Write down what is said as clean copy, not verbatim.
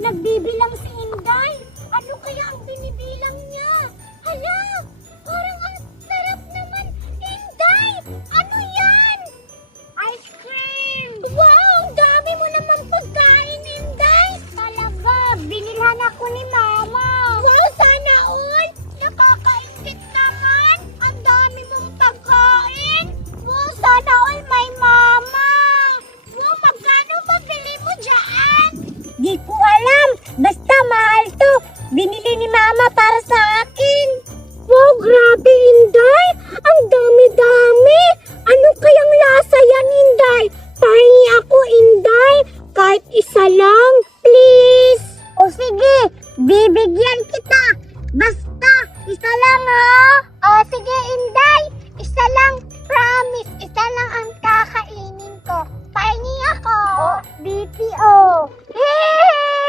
Nagbibilang si Inday. Ano kaya ang binibilang niya? Hala, parang ang sarap naman. Inday, ano yan? Ice cream. Wow, ang dami mo naman pagkain, Inday. Talaga, binilhan ako ni Mama. Wow, sana all. Nakakaingit naman. Ang dami mong pagkain. Wow, sana all may Mama. Wow, magkano mabili mo dyan? Di ko alam. Basta mahal to. Binili ni Mama para sa akin. Wow, grabe, Inday. Ang dami-dami. Ano kayang lasa yan, Inday? Pahingi ako, Inday. Kahit isa lang, please. O sige, bibigyan kita.